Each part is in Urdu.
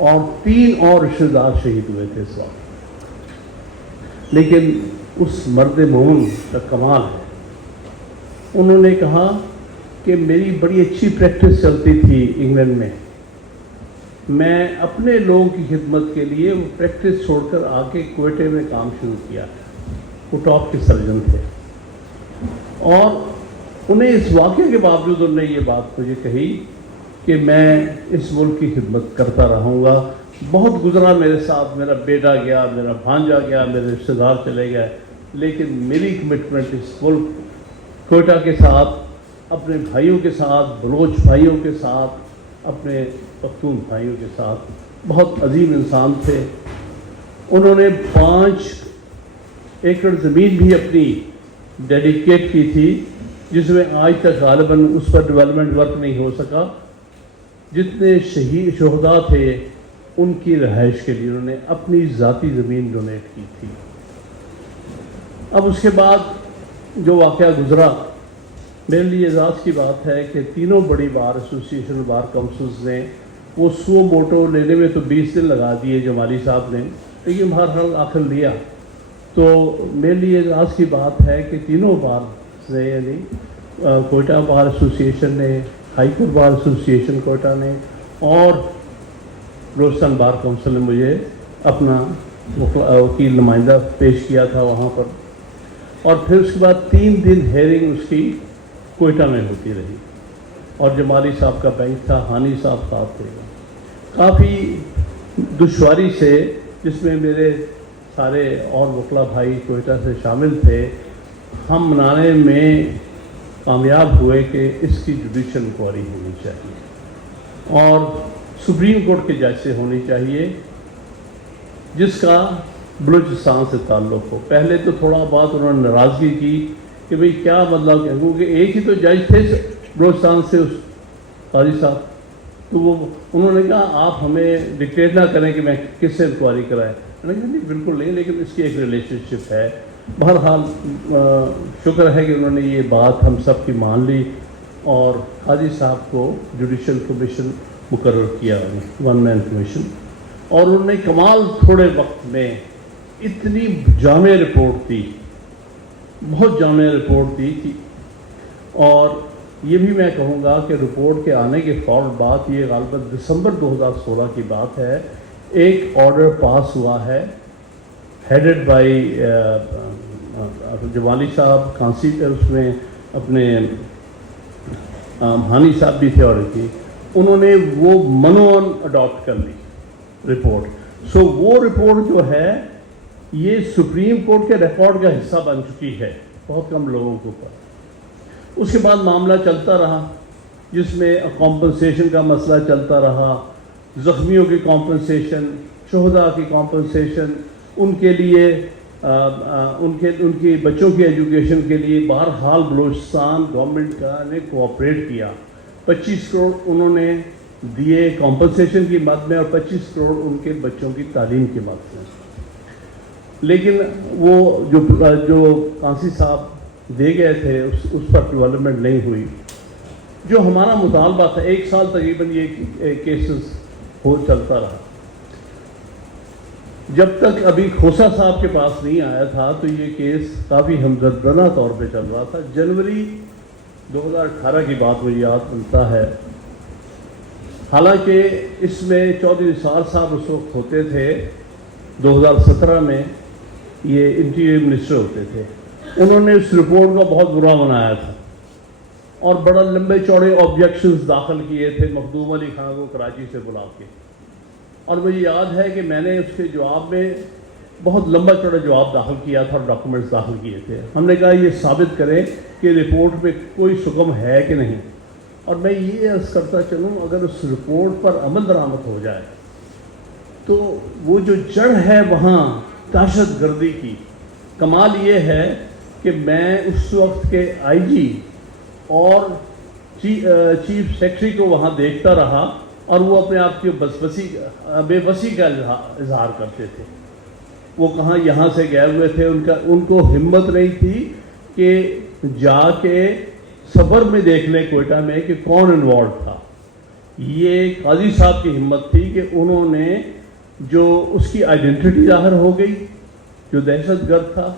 اور 3 اور رشتہ دار شہید ہوئے تھے اس وقت. لیکن اس مرد مومن کا کمال ہے, انہوں نے کہا کہ میری بڑی اچھی پریکٹس چلتی تھی انگلینڈ میں اپنے لوگوں کی خدمت کے لیے وہ پریکٹس چھوڑ کر آ کے کوئٹے میں کام شروع کیا. وہ ٹاپ کے سرجن تھے, اور انہیں اس واقعے کے باوجود انہوں نے یہ بات مجھے کہی کہ میں اس ملک کی خدمت کرتا رہوں گا. بہت گزرا میرے ساتھ, میرا بیٹا گیا, میرا بھانجا گیا, میرے رشتہ دار چلے گئے, لیکن میری کمٹمنٹ اس ملک کوئٹہ کے ساتھ, اپنے بھائیوں کے ساتھ, بلوچ بھائیوں کے ساتھ, اپنے پختون بھائیوں کے ساتھ. بہت عظیم انسان تھے. انہوں نے 5 ایکڑ زمین بھی اپنی ڈیڈیکیٹ کی تھی, جس میں آج تک غالباً اس پر ڈیولپمنٹ ورک نہیں ہو سکا. جتنے شہداء تھے ان کی رہائش کے لیے انہوں نے اپنی ذاتی زمین ڈونیٹ کی تھی. اب اس کے بعد جو واقعہ گزرا, میرے لیے اعزاز کی بات ہے کہ تینوں بڑی بار ایسوسیشن بار کونسلز نے وہ سو موٹو لینے میں تو 20 دن لگا دیے جمالی صاحب نے, لیکن بہرحال آخر لیا. تو میرے لیے اعزاز کی بات ہے کہ تینوں بار نے, یعنی کوئٹہ بار ایسوسیشن نے, high court bar association Quetta نے, اور بلوچستان بار کونسل نے مجھے اپنا وکیل نمائندہ پیش کیا تھا وہاں پر. اور پھر اس کے بعد 3 دن ہیئرنگ اس کی کوئٹہ میں ہوتی رہی, اور جمالی صاحب کا بینچ تھا, ہانی صاحب ساتھ تھے. کافی دشواری سے, جس میں میرے سارے اور وکلا بھائی کوئٹہ سے شامل تھے, ہم منانے میں کامیاب ہوئے کہ اس کی جوڈیشل انکوائری ہونی چاہیے اور سپریم کورٹ کے جج سے ہونی چاہیے, جس کا بلوچستان سے تعلق ہو. پہلے تو تھوڑا بہت انہوں نے ناراضگی کی کہ بھئی کیا مطلب, کیونکہ ایک ہی تو جج تھے بلوچستان سے, اس قاضی صاحب. تو وہ انہوں نے کہا آپ ہمیں ڈکٹیٹ نہ کریں کہ میں کس سے انکوائری کرائیں. میں نے کہا نہیں بالکل نہیں, لیکن اس کی ایک ریلیشن شپ ہے. بہرحال شکر ہے کہ انہوں نے یہ بات ہم سب کی مان لی, اور قاضی صاحب کو جوڈیشل کمیشن مقرر کیا, 1 مین کمیشن. اور انہوں نے کمال تھوڑے وقت میں اتنی جامع رپورٹ دی, بہت جامع رپورٹ دی تھی. اور یہ بھی میں کہوں گا کہ رپورٹ کے آنے کے فوراً بعد, یہ غالباً دسمبر 2016 کی بات ہے, ایک آرڈر پاس ہوا ہے ہیڈڈ بائی جمالی صاحب, کانسی اس میں اپنے ہانی صاحب بھی تھے, اور تھی. انہوں نے وہ منون اڈاپٹ کر لی رپورٹ. سو وہ رپورٹ جو ہے یہ سپریم کورٹ کے ریکارڈ کا حصہ بن چکی ہے بہت کم لوگوں کے اوپر. اس کے بعد معاملہ چلتا رہا, جس میں کمپنسیشن کا مسئلہ چلتا رہا, زخمیوں کی کمپنسیشن, شہداء کی کمپنسیشن, ان کے لیے ان کی بچوں کی ایجوکیشن کے لیے. بہرحال بلوچستان گورنمنٹ کا نے کوآپریٹ کیا. 25 کروڑ انہوں نے دیے کمپنسیشن کی مد میں, اور 25 کروڑ ان کے بچوں کی تعلیم کی مد میں. لیکن وہ جو کانسی صاحب دے گئے تھے اس پر ڈیولپمنٹ نہیں ہوئی. جو ہمارا مطالبہ تھا, 1 سال تقریباً یہ کیسز چلتا رہا. جب تک ابھی کھوسا صاحب کے پاس نہیں آیا تھا تو یہ کیس کافی ہمدردانہ طور پہ چل رہا تھا. جنوری 2018 کی بات مجھے یاد ملتا ہے. حالانکہ اس میں چودھری نثار صاحب اس وقت ہوتے تھے, 2017 میں یہ انٹیریئر منسٹر ہوتے تھے. انہوں نے اس رپورٹ کا بہت برا بنایا تھا, اور بڑا لمبے چوڑے آبجیکشنز داخل کیے تھے مخدوم علی خان کو کراچی سے بلا کے. اور مجھے یاد ہے کہ میں نے اس کے جواب میں بہت لمبا چوڑا جواب داخل کیا تھا اور ڈاکومنٹس داخل کیے تھے. ہم نے کہا یہ ثابت کریں کہ رپورٹ میں کوئی شکم ہے کہ نہیں. اور میں یہ عرض کرتا چلوں, اگر اس رپورٹ پر عمل درآمد ہو جائے تو وہ جو جڑ ہے وہاں دہشت گردی کی, کمال یہ ہے کہ میں اس وقت کے آئی جی اور چیف سیکرٹری کو وہاں دیکھتا رہا, اور وہ اپنے آپ کی بے بسی کا اظہار کرتے تھے. وہ کہاں یہاں سے گئے ہوئے تھے, ان کو ہمت نہیں تھی کہ جا کے سفر میں دیکھ لیں کوئٹہ میں کہ کون انوالو تھا. یہ قاضی صاحب کی ہمت تھی کہ انہوں نے جو اس کی آئیڈینٹی ظاہر ہو گئی، جو دہشت گرد تھا،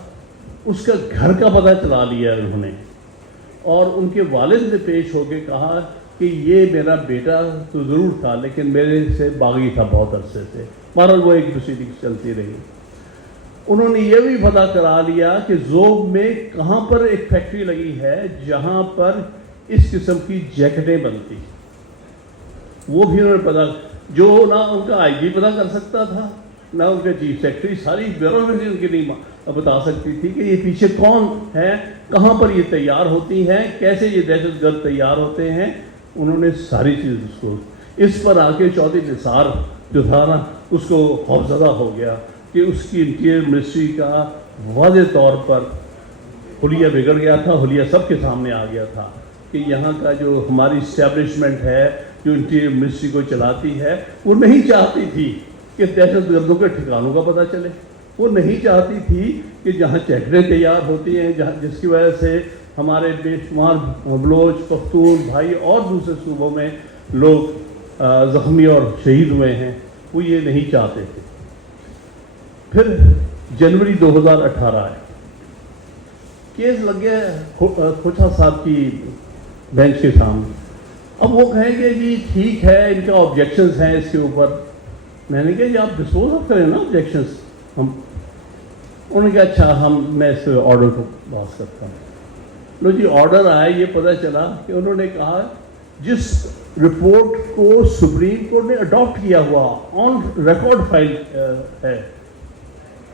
اس کا گھر کا پتہ چلا لیا انہوں نے، اور ان کے والد نے پیش ہو کے کہا کہ یہ میرا بیٹا تو ضرور تھا لیکن میرے سے باغی تھا بہت عرصے سے۔ بہرحال وہ ایک دوسری چلتی رہی۔ انہوں نے یہ بھی پتہ کرا لیا کہ ذوب میں کہاں پر ایک فیکٹری لگی ہے جہاں پر اس قسم کی جیکٹیں بنتی، وہ بھی انہوں نے پتہ، جو نہ ان کا آئی جی پتہ کر سکتا تھا، نہ ان کا چیف سیکرٹری، ساری بیوروکریسی ان کی نہیں بتا سکتی تھی کہ یہ پیچھے کون ہے، کہاں پر یہ تیار ہوتی ہیں، کیسے یہ دہشت گرد تیار ہوتے ہیں۔ انہوں نے ساری چیز اس کو، اس پر آ کے چودھری نثار جو تھا نا، اس کو خوفزدہ ہو گیا کہ اس کی انٹیریئر منسٹری کا واضح طور پر حلیہ بگڑ گیا تھا، حلیہ سب کے سامنے آ گیا تھا کہ یہاں کا جو ہماری اسٹیبلشمنٹ ہے جو انٹیریئر منسٹری کو چلاتی ہے، وہ نہیں چاہتی تھی کہ دہشت گردوں کے ٹھکانوں کا پتہ چلے، وہ نہیں چاہتی تھی کہ جہاں چیکریں تیار ہوتی ہیں، جہاں جس کی وجہ سے ہمارے بے شمار بلوچ، پختون بھائی اور دوسرے صوبوں میں لوگ زخمی اور شہید ہوئے ہیں، وہ یہ نہیں چاہتے تھے۔ پھر جنوری 2018 آئے، کیس لگ گیا کھوچا صاحب کی بینچ کے سامنے۔ اب وہ کہیں گے جی ٹھیک ہے، ان کا آبجیکشنز ہیں اس کے اوپر۔ میں نے کہا جی آپ ڈسپوز آف کریں نا آبجیکشنز۔ انہوں نے کہا اچھا میں اس پہ آرڈر کو پاس کرتا ہوں۔ لو جی آرڈر آیا، یہ پتہ چلا کہ انہوں نے کہا جس رپورٹ کو سپریم کورٹ نے اڈاپٹ کیا ہوا آن ریکارڈ فائل ہے،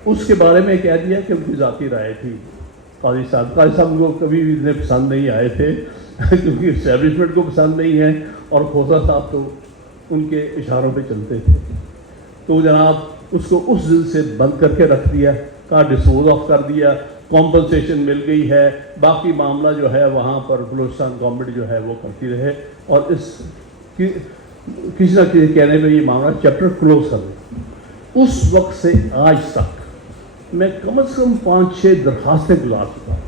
اس کے بارے میں کہہ دیا کہ ان کی ذاتی رائے تھی۔ قاضی صاحب کو کبھی بھی اتنے پسند نہیں آئے تھے کیونکہ اسٹیبلشمنٹ کو پسند نہیں ہے، اور کھوسا صاحب تو ان کے اشاروں پہ چلتے تھے۔ تو جناب اس کو اس دن سے بند کر کے رکھ دیا، کہا ڈسپوز آف کر دیا، کمپنسیشن مل گئی ہے، باقی معاملہ جو ہے وہاں پر بلوچستان گورنمنٹ جو ہے وہ کرتی رہے، اور اس کسی نہ کسی کہنے میں یہ معاملہ چیپٹر کلوز کر دے۔ اس وقت سے آج تک میں کم از کم 5-6 درخواستیں گزار چکا ہوں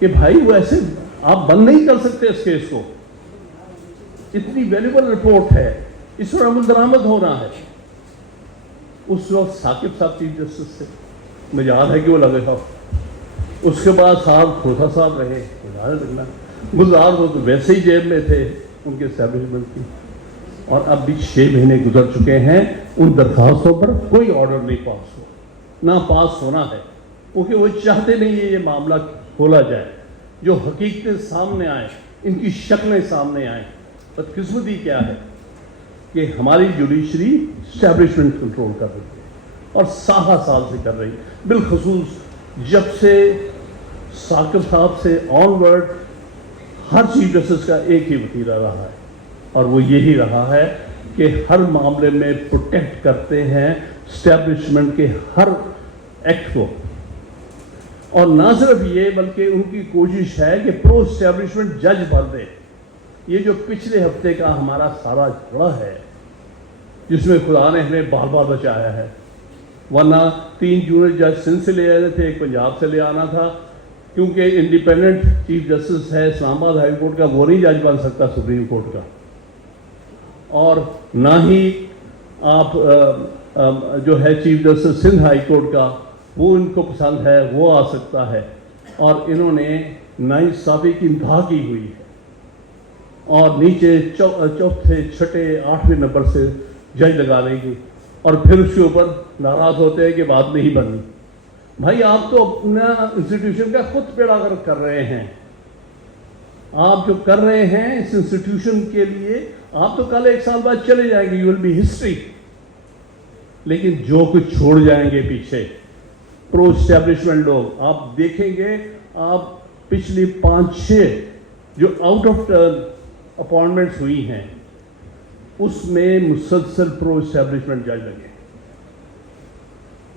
کہ بھائی وہ ایسے آپ بند نہیں کر سکتے اس کیس کو، اتنی ویلیبل رپورٹ ہے، اس پر عمل درآمد ہونا ہے۔ اس وقت ثاقب صاحب چیف جسٹس سے مجھے یاد ہے کہ وہ لگے تھا، اس کے بعد صاحب کھوسا صاحب رہے، لگنا گزار وہ تو ویسے ہی جیب میں تھے ان کے اسٹیبلشمنٹ کی، اور اب بھی 6 مہینے گزر چکے ہیں، ان درخواستوں پر کوئی آرڈر نہیں پاس ہوا، نہ پاس ہونا ہے، کیونکہ وہ چاہتے نہیں ہے یہ معاملہ کھولا جائے، جو حقیقتیں سامنے آئیں، ان کی شکلیں سامنے آئیں۔ بدقسمتی کیا ہے کہ ہماری جوڈیشری اسٹیبلشمنٹ کنٹرول کر رہی ہے، اور سالہ سال سے کر رہی ہے، بالخصوص جب سے ثاقب صاحب سے آن ورڈ ہر چیف جسٹس کا ایک ہی وتیرہ رہا ہے، اور وہ یہی رہا ہے کہ ہر معاملے میں پروٹیکٹ کرتے ہیں اسٹیبلشمنٹ کے ہر ایکٹ کو، اور نہ صرف یہ بلکہ ان کی کوشش ہے کہ پرو اسٹیبلشمنٹ جج بھر دے۔ یہ جو پچھلے ہفتے کا ہمارا سارا جھگڑا ہے، جس میں خدا نے ہمیں بار بار بچایا ہے، ورنہ 3 جونیئر جج سندھ سے لے آنے تھے، ایک پنجاب سے لے آنا تھا، کیونکہ انڈیپینڈنٹ چیف جسٹس ہے اسلام آباد ہائی کورٹ کا، وہ نہیں جج بن سکتا سپریم کورٹ کا، اور نہ ہی آپ جو ہے chief justice Sindh high court کا، وہ ان کو پسند ہے وہ آ سکتا ہے، اور انہوں نے ناانصافی کی انتہا کی ہوئی ہے، اور نیچے چوتھے 6 8ویں نمبر سے جج لگا لیں گی، اور پھر اس کے اوپر ناراض ہوتے ہیں کہ بات نہیں بنی۔ بھائی آپ تو اپنا انسٹیٹیوشن کا خود بیڑا غرق کر رہے ہیں، آپ جو کر رہے ہیں اس انسٹیٹیوشن کے لیے، آپ تو کل 1 سال بعد چلے جائیں گے، یو ول بی ہسٹری، لیکن جو کچھ چھوڑ جائیں گے پیچھے پرو اسٹیبلشمنٹ لوگ، آپ دیکھیں گے، آپ پچھلی 5-6 جو آؤٹ آف ٹرن اپوائنٹمنٹس ہوئی ہیں اس میں مسلسل پرو اسٹیبلشمنٹ جج لگے،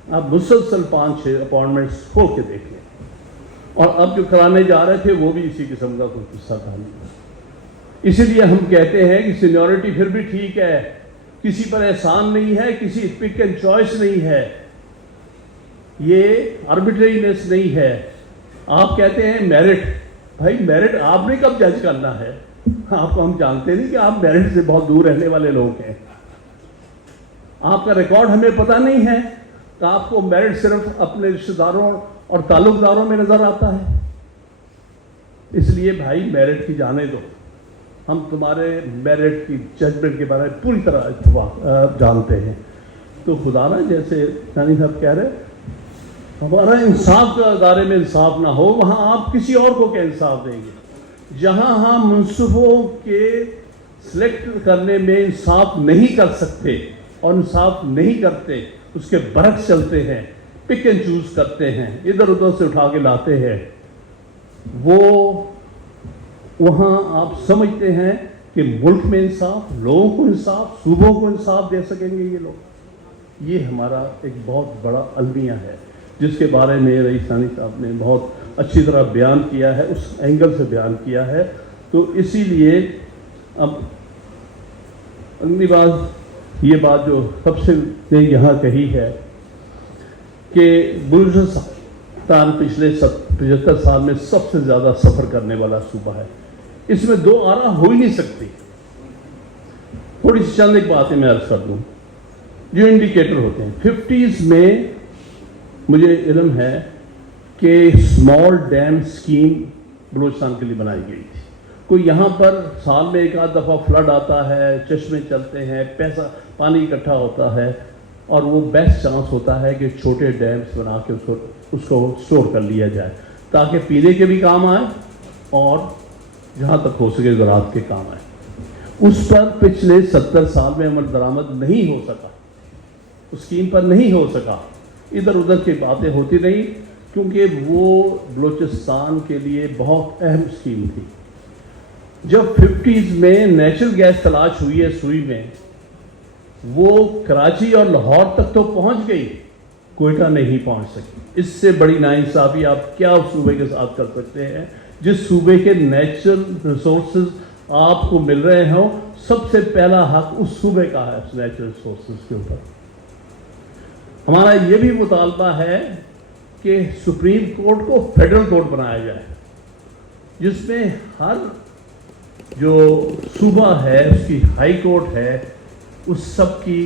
آپ مسلسل 5-6 اپوائنٹمنٹس کھول کے دیکھ لیں، اور اب جو کرانے جا رہے تھے وہ بھی اسی قسم کا کوئی قصہ کہانی ہے۔ اسی لیے ہم کہتے ہیں کہ سینیورٹی پھر بھی ٹھیک ہے، کسی پر احسان نہیں ہے، کسی پک اینڈ چوائس نہیں ہے، یہ آربیٹرینس نہیں ہے۔ آپ کہتے ہیں میرٹ، بھائی میرٹ آپ نے کب جج کرنا ہے؟ آپ کو ہم جانتے نہیں کہ آپ میرٹ سے بہت دور رہنے والے لوگ ہیں. آپ کا ریکارڈ ہمیں پتہ نہیں ہے کہ آپ کو میرٹ صرف اپنے رشتہ داروں اور تعلق داروں میں نظر آتا ہے. اس لیے بھائی میرٹ کی جانے دو. ہم تمہارے میرٹ کی ججمنٹ کے بارے میں پوری طرح جانتے ہیں. تو خدا نہ جیسے ثانی صاحب کہہ رہے ہمارا انصاف کا ادارے میں انصاف نہ ہو, وہاں آپ کسی اور کو کیا انصاف دیں گے؟ جہاں ہم منصفوں کے سلیکٹ کرنے میں انصاف نہیں کر سکتے اور انصاف نہیں کرتے, اس کے برعکس چلتے ہیں, پک اینڈ چوز کرتے ہیں, ادھر ادھر سے اٹھا کے لاتے ہیں, وہ وہاں آپ سمجھتے ہیں کہ ملک میں انصاف, لوگوں کو انصاف, صوبوں کو انصاف دے سکیں گے یہ لوگ. یہ ہمارا ایک بہت بڑا المیہ ہے جس کے بارے میں رئیس ثانی صاحب نے بہت اچھی طرح بیان کیا ہے, اس اینگل سے بیان کیا ہے. تو اسی لیے اب اگلی بات, یہ بات جو سب سے نے یہاں کہی ہے کہ بلوچستان پچھلے 75 سال میں سب سے زیادہ سفر کرنے والا صوبہ ہے. اس میں دو آرا ہو ہی نہیں سکتی. تھوڑی سی چند ایک باتیں میں عرض کر دوں جو انڈیکیٹر ہوتے ہیں. 50s میں مجھے علم ہے کہ اسمال ڈیم اسکیم بلوچستان کے لیے بنائی گئی تھی. کوئی یہاں پر سال میں ایک آدھ دفعہ فلڈ آتا ہے, چشمے چلتے ہیں, پیسہ پانی اکٹھا ہوتا ہے, اور وہ بیسٹ چانس ہوتا ہے کہ چھوٹے ڈیمز بنا کے اس کو سٹور کر لیا جائے تاکہ پینے کے بھی کام آئے اور جہاں تک ہو سکے زراعت کے کام آئے. اس پر پچھلے 70 سال میں عمل درآمد نہیں ہو سکا, اس اسکیم پر نہیں ہو سکا. ادھر ادھر کی باتیں ہوتی رہی کیونکہ وہ بلوچستان کے لیے بہت اہم اسکیم تھی. جب 50s میں نیچرل گیس تلاش ہوئی ہے سوئی میں, وہ کراچی اور لاہور تک تو پہنچ گئی, کوئٹہ نہیں پہنچ سکی. اس سے بڑی ناانصافی آپ کیا اس صوبے کے ساتھ کر سکتے ہیں جس صوبے کے نیچرل ریسورسز آپ کو مل رہے ہوں؟ سب سے پہلا حق اس صوبے کا ہے اس نیچرل ریسورسز کے اوپر. ہمارا یہ بھی مطالبہ ہے کہ سپریم کورٹ کو فیڈرل کورٹ بنایا جائے جس میں ہر جو صوبہ ہے اس کی ہائی کورٹ ہے, اس سب کی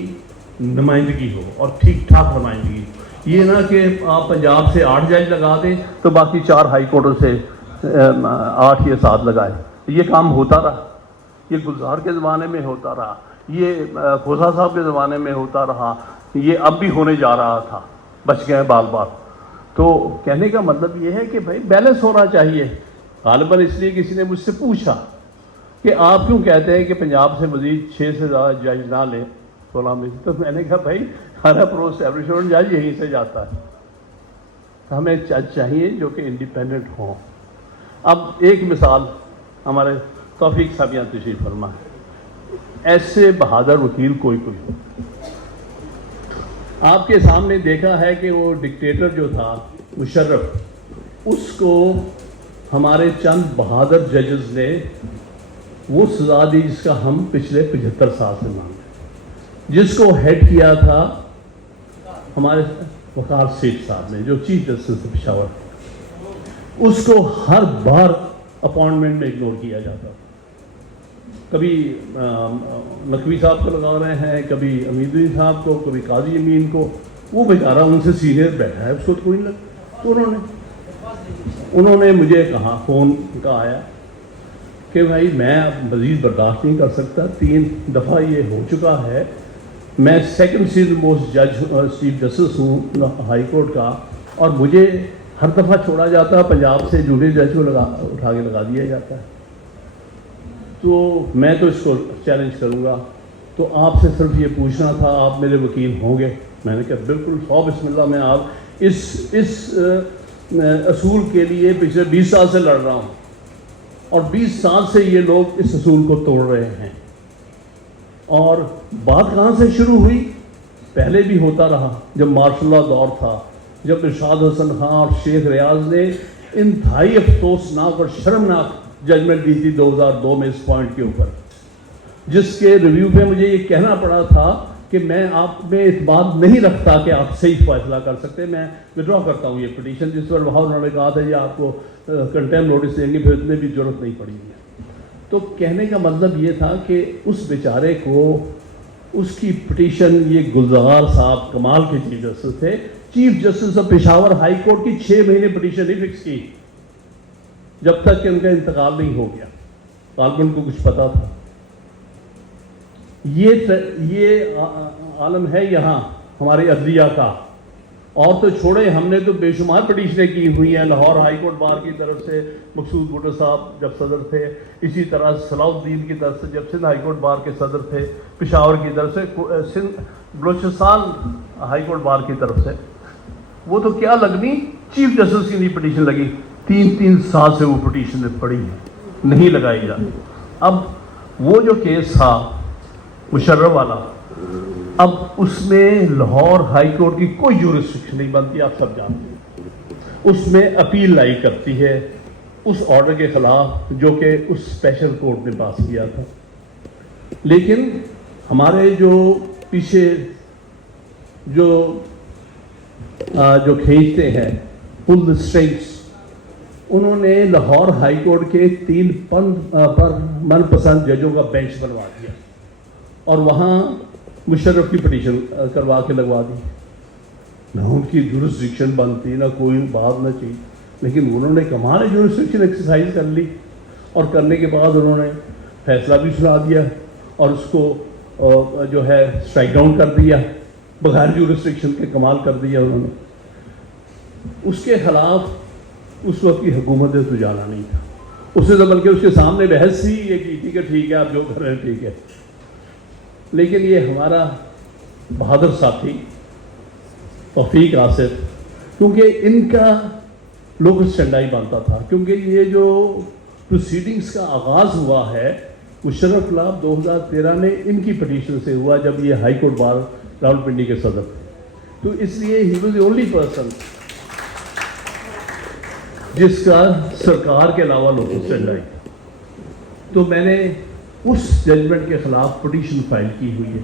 نمائندگی ہو اور ٹھیک ٹھاک نمائندگی. یہ نہ کہ آپ پنجاب سے 8 جج لگا دیں تو باقی 4 ہائی کورٹوں سے 8 یا 7 لگائیں. یہ کام ہوتا رہا, یہ گلزار کے زمانے میں ہوتا رہا, یہ کھوسا صاحب کے زمانے میں ہوتا رہا, یہ اب بھی ہونے جا رہا تھا, بچ گئے بال بال. تو کہنے کا مطلب یہ ہے کہ بھائی بیلنس ہونا چاہیے. غالباً اس لیے کسی نے مجھ سے پوچھا کہ آپ کیوں کہتے ہیں کہ پنجاب سے مزید 6 سے زیادہ جج نہ لیں 16 میں. تو میں نے کہا بھائی ہمارا پرو اسٹیبلشمنٹ جج یہیں سے جاتا ہے, ہمیں جج چاہیے جو کہ انڈیپینڈنٹ ہوں. اب ایک مثال ہمارے توفیق صاحب یہاں تشریف فرما ہے, ایسے بہادر وکیل کوئی ہو. آپ کے سامنے دیکھا ہے کہ وہ ڈکٹیٹر جو تھا مشرف, اس کو ہمارے چند بہادر ججز نے وہ سزا دی جس کا ہم پچھلے 75 سال سے مانگ رہے ہیں. جس کو ہیڈ کیا تھا ہمارے وقار سیٹھ صاحب نے جو چیف جسٹس پشاور, اس کو ہر بار اپوائنٹمنٹ میں اگنور کیا جاتا تھا. کبھی نقوی صاحب کو لگا رہے ہیں, کبھی امید الدین صاحب کو, کبھی قاضی امین کو. وہ بیچارہ ان سے سینئر بیٹھا ہے, اس کو کوئی لگ. تو انہوں نے مجھے کہا, فون کا آیا کہ بھائی میں اب مزید برداشت نہیں کر سکتا, 3 دفعہ یہ ہو چکا ہے, میں سیکنڈ سیزن موسٹ جج چیف جسٹس ہوں ہائی کورٹ کا, اور مجھے ہر دفعہ چھوڑا جاتا ہے, پنجاب سے جونیئر جج کو اٹھا کے لگا دیا جاتا ہے. تو میں تو اس کو چیلنج کروں گا. تو آپ سے صرف یہ پوچھنا تھا آپ میرے وکیل ہوں گے؟ میں نے کہا بالکل 100 بسم اللہ. میں آپ اس اصول کے لیے پچھلے 20 سال سے لڑ رہا ہوں, اور 20 سال سے یہ لوگ اس اصول کو توڑ رہے ہیں. اور بات کہاں سے شروع ہوئی؟ پہلے بھی ہوتا رہا, جب مارشل لا دور تھا, جب ارشاد حسن خان اور شیخ ریاض نے انتہائی افسوسناک اور شرمناک ججمنٹ دی تھی 2002 میں اس پوائنٹ کے اوپر, جس کے ریویو پہ مجھے یہ کہنا پڑا تھا کہ میں آپ میں اعتماد نہیں رکھتا کہ آپ صحیح فیصلہ کر سکتے, میں وڈرا کرتا ہوں یہ پٹیشن. جس پر وہاں انہوں نے کہا تھا یہ آپ کو کنٹیم نوٹس دیں گے, پھر اتنے بھی ضرورت نہیں پڑی ہے. تو کہنے کا مطلب یہ تھا کہ اس بیچارے کو اس کی پٹیشن، یہ گلزار صاحب کمال کے چیف جسٹس تھے، chief justice of Peshawar high court کی 6 مہینے پٹیشن نہیں فکس کی جب تک کہ ان کا انتقال نہیں ہو گیا. کاربن کو کچھ پتا تھا. یہ عالم ہے یہاں ہماری عدلیہ کا. اور تو چھوڑے، ہم نے تو بے شمار پٹیشنیں کی ہوئی ہیں لاہور ہائی کورٹ بار کی طرف سے، مقصود بھٹو صاحب جب صدر تھے، اسی طرح صلاح الدین کی طرف سے جب سندھ ہائی کورٹ بار کے صدر تھے، پشاور کی طرف سے، Sindh Balochistan high court bar کی طرف سے. وہ تو کیا لگنی، چیف جسٹس کی نہیں پٹیشن لگی. 3 سال سے وہ پٹیشن پڑی ہے، نہیں لگائی جاتی. اب وہ جو کیس تھا مشرف والا، اب اس میں لاہور ہائی کورٹ کی کوئی جورسڈکشن نہیں بنتی، آپ سب جانتے ہیں. اس میں اپیل لائی کرتی ہے اس آرڈر کے خلاف جو کہ اس اسپیشل کورٹ نے پاس کیا تھا. لیکن ہمارے جو پیچھے جو کھینچتے ہیں پل دی اسٹرنگس، انہوں نے لاہور ہائی کورٹ کے 3 من پسند ججوں کا بینچ بنوا دیا اور وہاں مشرف کی پٹیشن کروا کے لگوا دی. نہ ان کی جورسڈکشن بنتی، نہ کوئی بات نہ چیز. لیکن انہوں نے کمال جورسڈکشن ایکسرسائز کر لی، اور کرنے کے بعد انہوں نے فیصلہ بھی سنا دیا اور اس کو جو ہے اسٹرائک ڈاؤن کر دیا، بغیر جورسڈکشن کے کمال کر دیا انہوں نے. اس کے خلاف اس وقت کی حکومت نے تو جانا نہیں تھا. اس نے تو بلکہ اس کے سامنے بحث ہی یہ کی تھی کہ ٹھیک ہے آپ جو کر رہے ہیں ٹھیک ہے. لیکن یہ ہمارا بہادر ساتھی توفیق آصف، کیونکہ ان کا لوکس چنڈائی بنتا تھا، کیونکہ یہ جو پروسیڈنگز کا آغاز ہوا ہے مشرف خلاف 2013 میں ان کی پٹیشن سے ہوا، جب یہ ہائی کورٹ بار راولپنڈی کے صدر تھے. تو اس لیے he was the only person جس کا سرکار کے علاوہ لوکس چنڈائی. تو میں نے اس ججمنٹ کے خلاف پٹیشن فائل کی ہوئی ہے.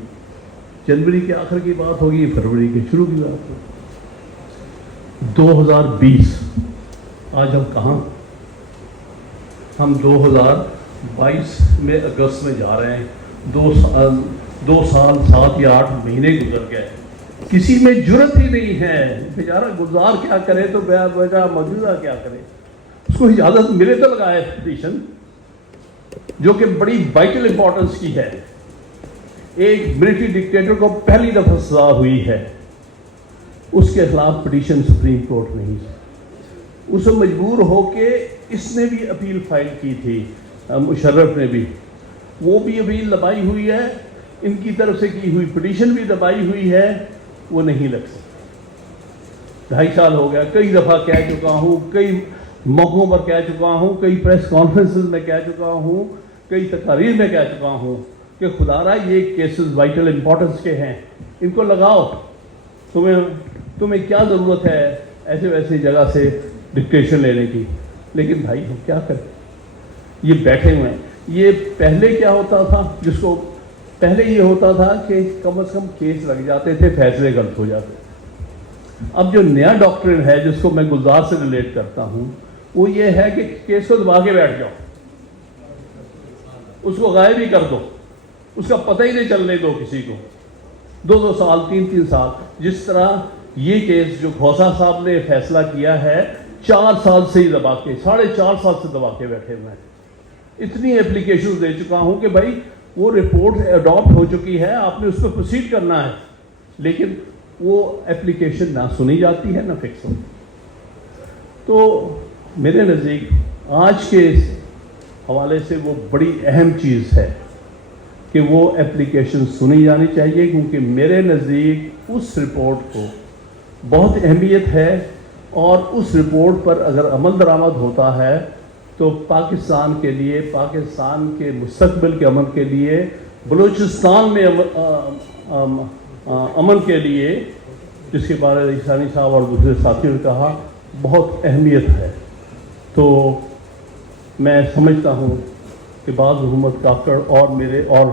جنوری کے آخر کی بات ہوگی، فروری کے شروع کی بات ہوگی. 2020 آج ہم کہاں؟ ہم 2022 میں اگست میں جا رہے ہیں. 2 سال 7 یا 8 مہینے گزر گئے. کسی میں جرت ہی نہیں ہے. بیچارہ گلزار کیا کرے تو بیچارہ موجودہ کیا کرے. اس کو اجازت ملے تو لگائے پٹیشن، جو کہ بڑی وائٹل امپورٹنس کی ہے. ایک ملٹری ڈکٹیٹر کو پہلی دفعہ سزا ہوئی ہے، اس کے خلاف پٹیشن سپریم کورٹ نہیں. اسے مجبور ہو کے اس نے بھی اپیل فائل کی تھی، مشرف نے بھی، وہ بھی اپیل دبائی ہوئی ہے. ان کی طرف سے کی ہوئی پٹیشن بھی دبائی ہوئی ہے. وہ نہیں لگ سکتی. 2.5 سال ہو گیا. کئی دفعہ کہہ چکا ہوں، کئی موقعوں پر کہہ چکا ہوں، کئی پریس کانفرنسز میں کہہ چکا ہوں، کئی تقاریر میں کہہ چکا ہوں کہ خدا را یہ کیسز وائٹل امپورٹنس کے ہیں، ان کو لگاؤ. تمہیں کیا ضرورت ہے ایسے ویسے جگہ سے ڈکٹیشن لینے کی. لیکن بھائی ہم کیا کریں، یہ بیٹھے ہوئے ہیں. یہ پہلے کیا ہوتا تھا، جس کو پہلے یہ ہوتا تھا کہ کم از کم کیس لگ جاتے تھے، فیصلے غلط ہو جاتے تھے. اب جو نیا ڈاکٹرن ہے جس کو میں گلزار سے ریلیٹ کرتا ہوں، وہ یہ ہے کہ کیس کو دبا کے بیٹھ جاؤ، اس کو غائب ہی کر دو، اس کا پتہ ہی نہیں چلنے دو کسی کو. 2 سال 3 سال، جس طرح یہ کیس جو کھوسا صاحب نے فیصلہ کیا ہے 4 سال سے ہی دبا کے، 4.5 سال سے دبا کے بیٹھے ہوئے ہیں. اتنی اپلیکیشن دے چکا ہوں کہ بھائی وہ رپورٹ اڈاپٹ ہو چکی ہے، آپ نے اس پہ پروسیڈ کرنا ہے. لیکن وہ اپلیکیشن نہ سنی جاتی ہے نہ فکس ہوتی. تو میرے نزدیک آج کے حوالے سے وہ بڑی اہم چیز ہے کہ وہ اپلیکیشن سنی جانی چاہیے، کیونکہ میرے نزدیک اس رپورٹ کو بہت اہمیت ہے. اور اس رپورٹ پر اگر عمل درآمد ہوتا ہے تو پاکستان کے لیے، پاکستان کے مستقبل کے امن کے لیے، بلوچستان میں امن کے لیے، جس کے بارے میں ثانی صاحب اور دوسرے ساتھیوں نے کہا، بہت اہمیت ہے. تو میں سمجھتا ہوں کہ بعض محمد کاکڑ اور میرے اور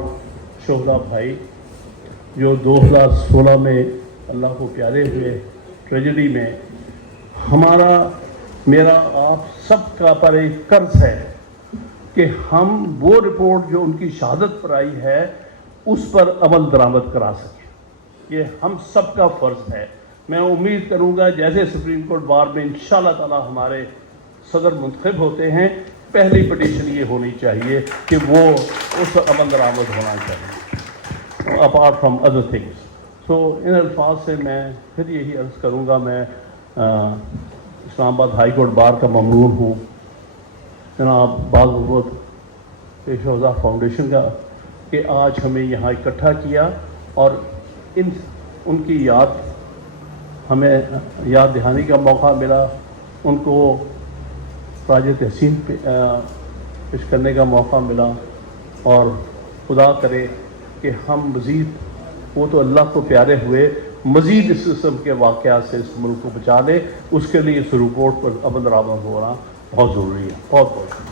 شہدا بھائی جو 2016 میں اللہ کو پیارے ہوئے ٹریجڈی میں، میرا آپ سب کا پر ایک قرض ہے کہ ہم وہ رپورٹ جو ان کی شہادت پر آئی ہے اس پر عمل درآمد کرا سکیں. یہ ہم سب کا فرض ہے. میں امید کروں گا جیسے سپریم کورٹ بار میں انشاءاللہ تعالی ہمارے صدر منتخب ہوتے ہیں, پہلی پٹیشن یہ ہونی چاہیے کہ وہ اس پر عمل درآمد ہونا چاہیے, اپارٹ فرام ادر تھنگس. سو ان الفاظ سے میں پھر یہی عرض کروں گا, میں اسلام آباد ہائی کورٹ بار کا ممنون ہوں جناب باز محمد پیشوا وزا فاؤنڈیشن کا کہ آج ہمیں یہاں اکٹھا کیا اور ان کی یاد ہمیں یاد دہانی کا موقع ملا, ان کو تاج تحسین پیش کرنے کا موقع ملا, اور خدا کرے کہ ہم مزید, وہ تو اللہ کو پیارے ہوئے, مزید اس قسم کے واقعات سے اس ملک کو بچا لے. اس کے لیے اس رپورٹ پر عمل درآمد ہونا بہت ضروری ہے. بہت بہت شکریہ.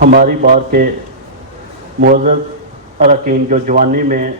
ہماری بار کے معزز اراکین جو جوانی میں